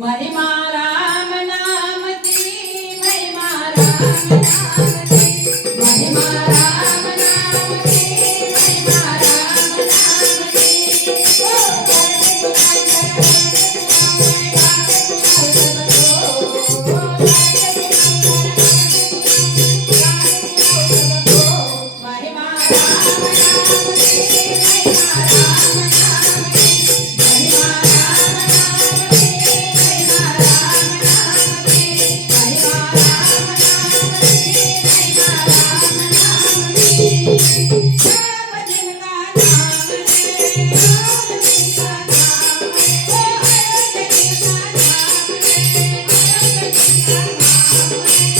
महिमा राम नाम ती महिमा राम नाम ती Thank you.